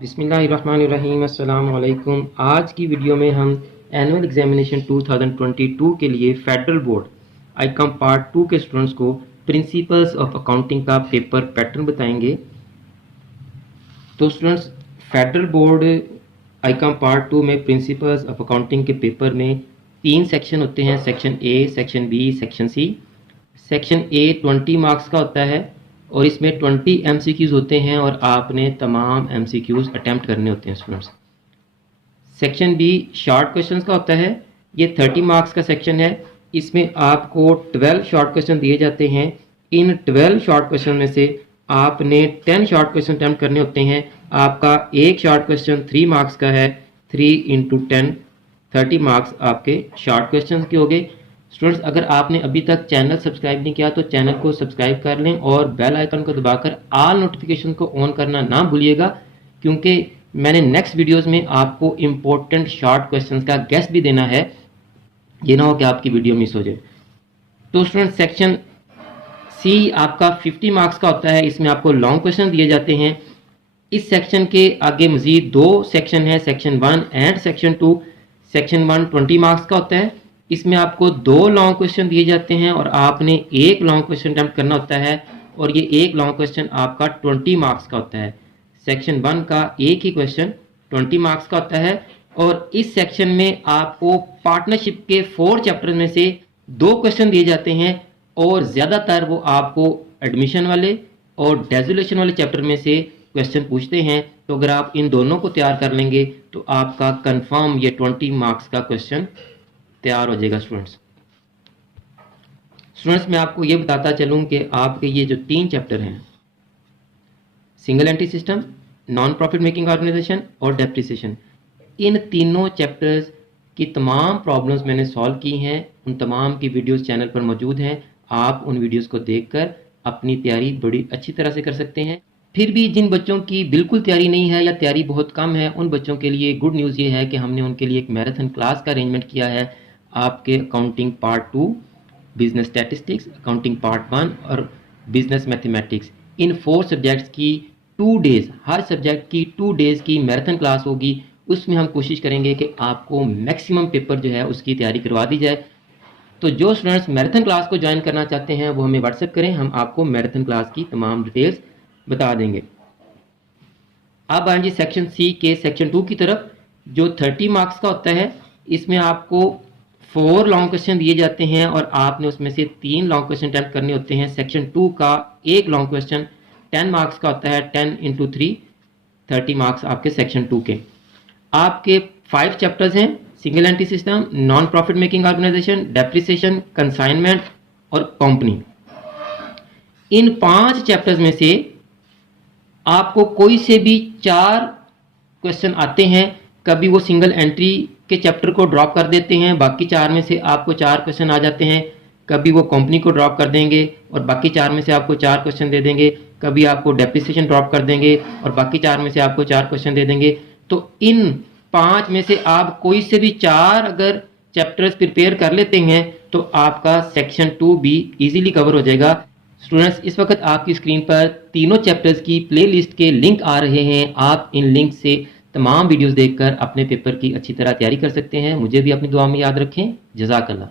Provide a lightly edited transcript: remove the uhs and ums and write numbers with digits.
बिस्मिल्लाहिर्रहमानिर्रहीम अस्सलाम वालेकुम। आज की वीडियो में हम एनुअल एग्जामिनेशन 2022 के लिए फेडरल बोर्ड आईकॉम पार्ट 2 के स्टूडेंट्स को प्रिंसिपल्स ऑफ अकाउंटिंग का पेपर पैटर्न बताएंगे। तो students, Federal Board ICom part 2 में प्रिंसिपल्स ऑफ अकाउंटिंग के पेपर में 3 सेक्शन होते हैं, section A, section B, section C. Section A 20 marks का होता है और इसमें 20 MCQs होते हैं और आपने तमाम MCQs अटैम्प्ट करने होते हैं students. Section B short questions का होता है, ये 30 मार्क्स का सेक्शन है। इसमें आपको 12 शॉर्ट क्वेश्चन दिए जाते हैं। इन 12 शॉर्ट क्वेश्चन में से आपने 10 शॉर्ट क्वेश्चन अटैम्प्ट करने होते हैं। आपका एक शॉर्ट क्वेश्चन 3 मार्क्स का है, 3 × 10 30 मार्क्स आपके शॉर्ट क्वेश्चन के हो गए। स्टूडेंट्स, अगर आपने अभी तक चैनल सब्सक्राइब नहीं किया तो चैनल को सब्सक्राइब कर लें और बेल आइकन को दबाकर ऑल नोटिफिकेशन को ऑन करना ना भूलिएगा, क्योंकि मैंने नेक्स्ट वीडियोस में आपको इम्पोर्टेंट शॉर्ट क्वेश्चंस का गेस्ट भी देना है, ये ना हो कि आपकी वीडियो मिस हो जाए। तो स्टूडेंट, सेक्शन सी आपका 50 मार्क्स का होता है। इसमें आपको लॉन्ग क्वेश्चन दिए जाते हैं। इस सेक्शन के आगे मजीद 2 सेक्शन है, section 1 and section 2। Section 1 20 marks का होता है। इसमें आपको 2 लॉन्ग क्वेश्चन दिए जाते हैं और आपने एक लॉन्ग क्वेश्चन अटेम्प्ट करना होता है और ये एक लॉन्ग क्वेश्चन आपका 20 मार्क्स का होता है। सेक्शन 1 का एक ही क्वेश्चन 20 मार्क्स का होता है और इस सेक्शन में आपको पार्टनरशिप के 4 चैप्टर में से 2 क्वेश्चन दिए जाते हैं और ज़्यादातर वो आपको एडमिशन वाले और डेजोल्यूशन वाले चैप्टर में से क्वेश्चन पूछते हैं। तो अगर आप इन दोनों को तैयार कर लेंगे तो आपका कंफर्म ये 20 मार्क्स का क्वेश्चन तैयार हो जाएगा। स्टूडेंट्स, मैं आपको ये बताता चलूँ कि आपके ये जो 3 चैप्टर हैं, single entry system, non profit making organisation और डेप्रिसिएशन, इन तीनों चैप्टर्स की तमाम प्रॉब्लम्स मैंने सॉल्व की हैं। उन तमाम की वीडियोस चैनल पर मौजूद हैं। आप उन वीडियोस को देखकर अपनी तैयारी बड़ी अच्छी तरह से कर सकते हैं। फिर भी जिन बच्चों की बिल्कुल तैयारी नहीं है या तैयारी बहुत कम है, उन बच्चों के लिए गुड न्यूज़ ये है कि हमने उनके लिए एक मैराथन क्लास का अरेंजमेंट किया है। आपके accounting part 2, business statistics, accounting part 1 और बिजनेस मैथमेटिक्स, इन 4 सब्जेक्ट्स की 2 डेज़, हर सब्जेक्ट की 2 डेज़ की मैराथन क्लास होगी। उसमें हम कोशिश करेंगे कि आपको मैक्सिमम पेपर जो है उसकी तैयारी करवा दी जाए। तो जो स्टूडेंट्स मैराथन क्लास को ज्वाइन करना चाहते हैं वो हमें व्हाट्सएप करें, हम आपको मैराथन क्लास की तमाम डिटेल्स बता देंगे। अब आए जी सेक्शन सी के सेक्शन 2 की तरफ, जो 30 मार्क्स का होता है। इसमें आपको 4 लॉन्ग क्वेश्चन दिए जाते हैं और आपने उसमें से 3 लॉन्ग क्वेश्चन अटेम्प्ट करने होते हैं। सेक्शन 2 का एक लॉन्ग क्वेश्चन 10 मार्क्स का होता है, 10 × 3 30 मार्क्स आपके सेक्शन 2 के। आपके 5 चैप्टर्स हैं, single entry system, non profit making organisation, depreciation, consignment और कंपनी। इन 5 चैप्टर्स में से आपको कोई से भी 4 क्वेश्चन आते हैं। कभी वो सिंगल एंट्री के चैप्टर को ड्रॉप कर देते हैं, बाकी 4 में से आपको 4 क्वेश्चन आ जाते हैं। कभी वो कंपनी को ड्रॉप कर देंगे और बाकी 4 में से आपको 4 क्वेश्चन दे देंगे। कभी आपको डेप्रिसिएशन ड्रॉप कर देंगे और बाकी 4 में से आपको 4 क्वेश्चन दे देंगे। तो इन 5 में से आप कोई से भी 4 अगर चैप्टर्स प्रिपेयर कर लेते हैं तो आपका सेक्शन 2 भी इजीली कवर हो जाएगा। स्टूडेंट्स, इस वक्त आपकी स्क्रीन पर तीनों चैप्टर्स की प्लेलिस्ट के लिंक आ रहे हैं। आप इन लिंक से तमाम वीडियोस देखकर अपने पेपर की अच्छी तरह तैयारी कर सकते हैं। मुझे भी अपनी दुआ में याद रखें। जज़ाकल्लाह।